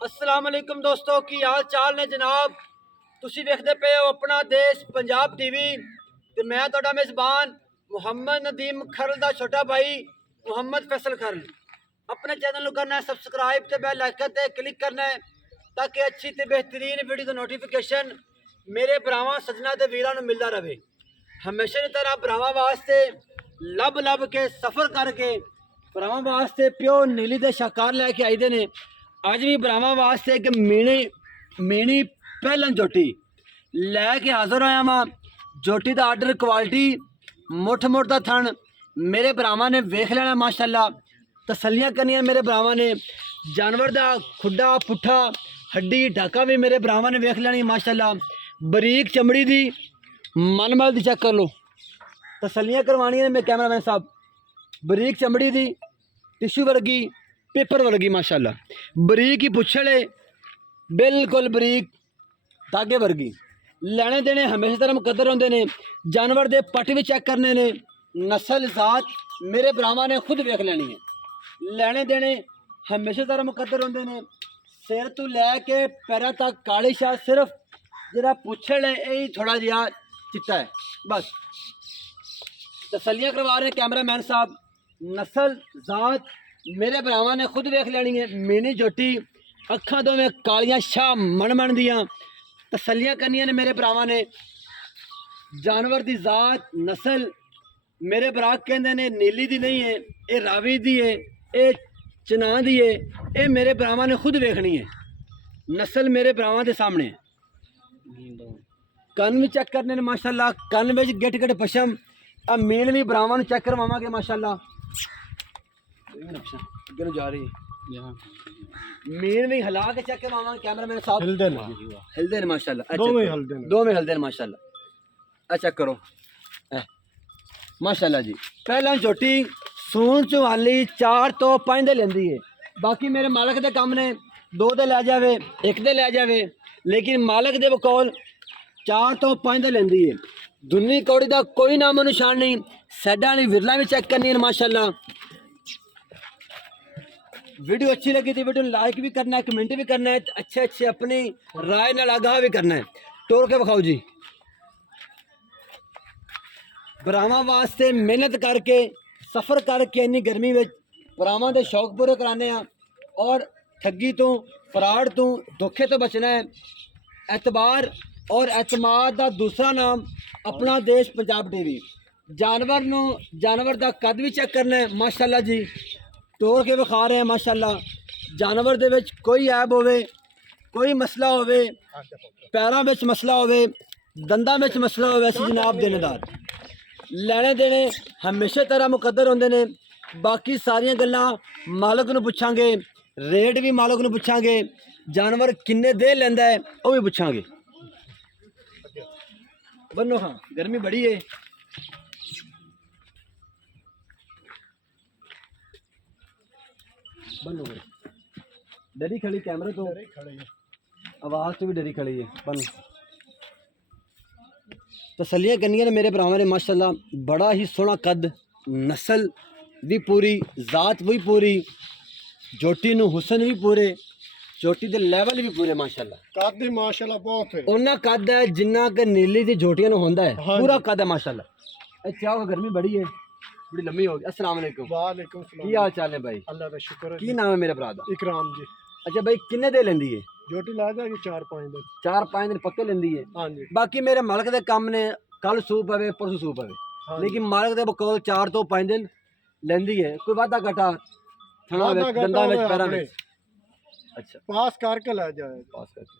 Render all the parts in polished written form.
अस्सलाम वालेकुम दोस्तों की हाल चाल ने जनाब। तुसी देखते पे हो अपना देश पंजाब टीवी ते मैं तुहाडा मेज़बान मुहम्मद नदीम खरल दा छोटा भाई मुहम्मद फैसल खरल। अपने चैनल को करना है सब्सक्राइब ते बेल आइकन ते क्लिक करना है ताकि अच्छी ते बेहतरीन वीडियो का नोटिफिकेशन मेरे भरावां सजना ते वीरां नूं मिलदा रहे। हमेशा की तरह भरावां वास्ते लब लब के सफ़र करके भरावां वास्ते प्यो नीली दे शाकार लैके आईदे ने। अज भी भरावां वास्ते एक मीणी पहलन जोटी लैके हाजिर होया वां। जोटी का आर्डर क्वालिटी मुठ मुठ का थन मेरे भरावां ने वेख लेना माशाअल्लाह। तसलियां करनियां मेरे भरावां ने। जानवर का खुड्डा पुट्ठा हड्डी ढाका भी मेरे भरावां ने वेख लेनी माशाअल्लाह। बरीक चमड़ी की मनमल की चेक कर लो। तसलियां करवानियां ने मेरे कैमरामैन साहब। बरीक चमड़ी की टिशू वर्गी पेपर वर्गी माशाअल्लाह। बरीक ही पुछड़े बिल्कुल बरीक धागे वर्गी। लैने देने हमेशा तरह मुकद्दर होंदे ने। जानवर दे पट भी चेक करने ने। नस्ल जात मेरे भरावां ने खुद वेख लेनी है। लैने देने हमेशा तरह मुकद्दर होंदे ने। सिर तो लैके पैरों तक काली शाह, सिर्फ जरा पुछड़ है यही थोड़ा जिहा चिट्टा है बस। तसलियां करवा रहे कैमरामैन साहब। नस्ल जात मेरे भरावां ने खुद वेख लेनी है। मीनी जोटी अखा दोवें कालियां शाह मन मन दियां। तसलियां करनियां ने मेरे भरावां ने। जानवर की जात नस्ल मेरे भरा कहते ने नीली दी नहीं है, ये रावी दी है, ये चना दी है। ये मेरे भरावां ने खुद वेखनी है। नस्ल मेरे भरावां के सामने। कन भी चेक करने ने माशाअल्लाह। कन में गिट गिट पशम। आ मीन भी भरावां चेक करवावांगे माशाअल्लाह। जा रही है मीन भी हिला के चेक करवावांगे कैमरामैन साहब। हिलदे ने माशाअल्लाह। दो में हिलदे ने माशाअल्लाह। चेक करो माशाअल्लाह जी। पहला झोटी सून चुहाली 4 तो 5 दे लेंदी है। बाकी मेरे मालक दे काम ने 2 दे लै जावे 1 दे लै जावे, लेकिन मालक दे बकौल 4 तो 5 दे लेंदी है। दुन्नी कौड़ी का कोई नामो निशान नहीं। सैडा वाली विरला भी चेक करनी है माशाअल्लाह। वीडियो अच्छी लगी थी वीडियो लाइक भी करना है, कमेंट भी करना है, अच्छे अच्छे अपनी राय नाल आगाह भी करना है। तोड़ के विखाओ जी। भरावां वास्ते मेहनत करके सफ़र करके इन्नी गर्मी में भरावां दे शौक पूरे कराने और ठगी तो फराड तो धोखे तो बचना है। एतबार और एतमाद का दूसरा नाम अपना देश पंजाब टीवी। जानवर का कद भी चेक करना है माशाअल्लाह जी। तोड़ के विखा रहे हैं माशाअल्लाह। जानवर दे विच कोई ऐब होवे, कोई मसला होवे, पैरों में मसला होवे, दंदां में मसला होवे, असीं जनाब देनेदार। लैने देने हमेशा तरह मुकद्दर होंदे ने। बाकी सारियां गल्लां मालक नूं पुछांगे, रेट भी मालक नूं पुछांगे, जानवर किन्ने दे लैंदा है वो भी पुछांगे। बनो हाँ गर्मी बड़ी है। बनो डरी खड़ी कैमरे तो आवाज़ तो भी डरी खड़ी है। बनो तसलियां करनियां ने मेरे भरावां ने माशाअल्लाह। बड़ा ही सोहना कद, नस्ल भी पूरी, जात भी पूरी, जोटी नूं हुसन भी पूरे, जोटी दे लेवल भी पूरे माशाअल्लाह। कद माशाअल्लाह बहुत है। उन्ना कद है जिन्ना कि नीली दी जोटियां नूं होंदा है। पूरा कद है माशाअल्लाह। अच्छा गर्मी बड़ी है, बड़ी लम्बी हो गई। अस्सलाम वालेकुम। वालेकुम सलाम। की हाल चाल है भाई? अल्लाह का शुक्र है। की नाम है मेरे भरा दा? इकराम जी। अच्छा भाई किन्ने दे लेंदी है? जोटी ला जाएगी 4-5 दिन। 4-5 दिन पक्के लेंदी है। हाँ जी। बाकी मेरे मालक दे काम ने कल सूप पवे परसों सूप पवे, लेकिन मालक दे बकौल 4 तो 5 दिन लेंदी है। कोई वादा घटा थना विच दंदां विच पैरां विच। अच्छा पास करके ला जाएगा। पास करके।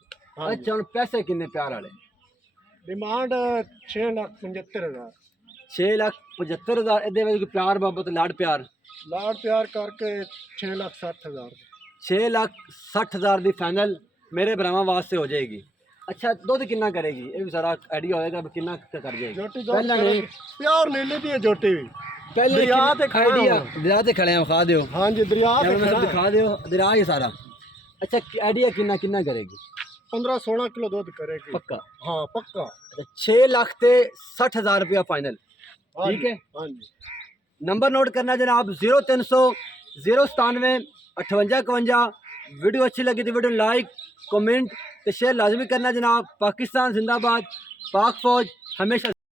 अच्छा हुण पैसे किन्ने प्यार वाले? डिमांड 6,75,000। 6,75,000 ਇਹਦੇ ਵਿੱਚ प्यार बाबत लाड प्यार लाड़ प्यार करके 6,60,000। 6,60,000 ਦੀ फाइनल मेरे भरावां वास्ते हो जाएगी। अच्छा दुध कितना करेगी ये भी सारा आइडिया होएगा कितना कर जाएगी? जोटी पहला नहीं प्योर नीली दी है जोटी भी। पहले दरिया ते आइडिया दरिया ते खड़े हैं दिखा दियो। हाँ जी दरिया ते मैं खड़ा दिखा दियो दरिया ही सारा। अच्छा आइडिया कितना कितना करेगी? 15-16 किलो दूध करेगी पक्का? हाँ पक्का। 6,60,000 रुपया फाइनल ठीक है। हाँ जी। नंबर नोट करना जनाब 0300 097 58 52 वीडियो अच्छी लगी तो वीडियो लाइक कमेंट तो शेयर लाजमी करना जनाब। पाकिस्तान जिंदाबाद, पाक फौज हमेशा